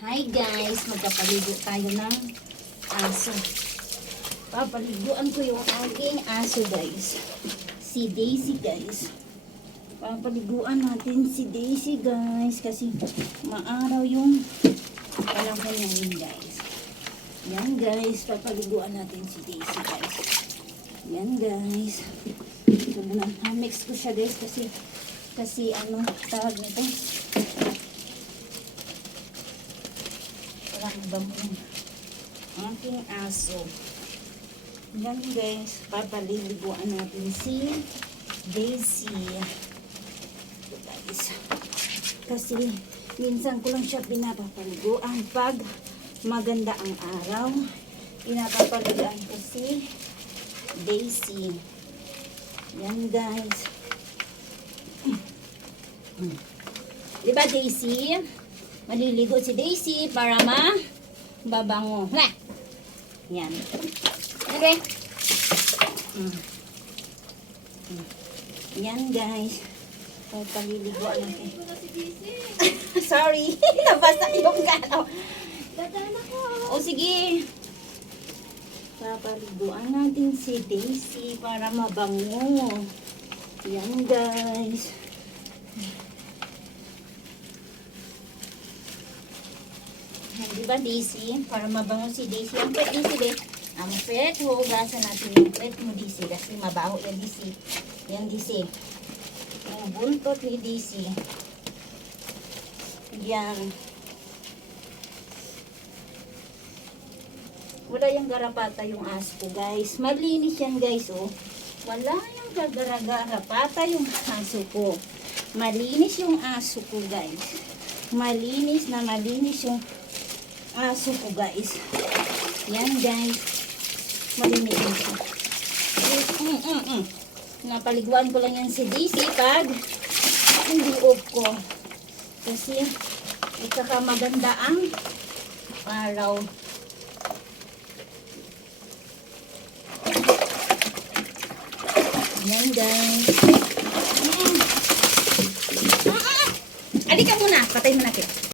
Hi guys, magpapaligo tayo ng aso. Papaliguan ko yung aking aso guys. Si Daisy guys. Papaliguan natin si Daisy guys. Kasi maaraw yung panahon namin guys. Yan guys, papaliguan natin si Daisy guys. Yan guys. So mix ko siya guys kasi ano tawag nito. Walang bang aking aso. Yan guys, papaliguan natin si Daisy. So guys, kasi minsan ko lang siya pinapapaliguan pag maganda ang araw. Pinapapaliguan ko si Daisy. Yan guys. Diba Daisy? Maliligo si Daisy para mababango. Ha! Yan. Okay. Yan guys. O, paliliguan natin. Sorry. Nabasa yung gano. Dadaan ako. O sige. Papaliguan natin si Daisy para mabango. Yan guys. Diba Daisy? Para mabango si Daisy. Ang pwet Daisy de. Ang pwet, huugasan natin yung pwet mo Daisy. Kasi mabaho yan Daisy. Yan Daisy. Ang buntot ni Daisy. Yan. Wala yung garapata yung aso ko guys. Malinis yan guys oh. Wala yung garapata yung aso ko. Malinis yung aso ko guys. Malinis na malinis yung aso ko guys. Yan guys. Malinis yun siya. Napaliguan ko lang yan si Daisy pag hindi off ko. Kasi ikaka maganda ang araw. Yan guys. Alika muna. Patay mo na kita.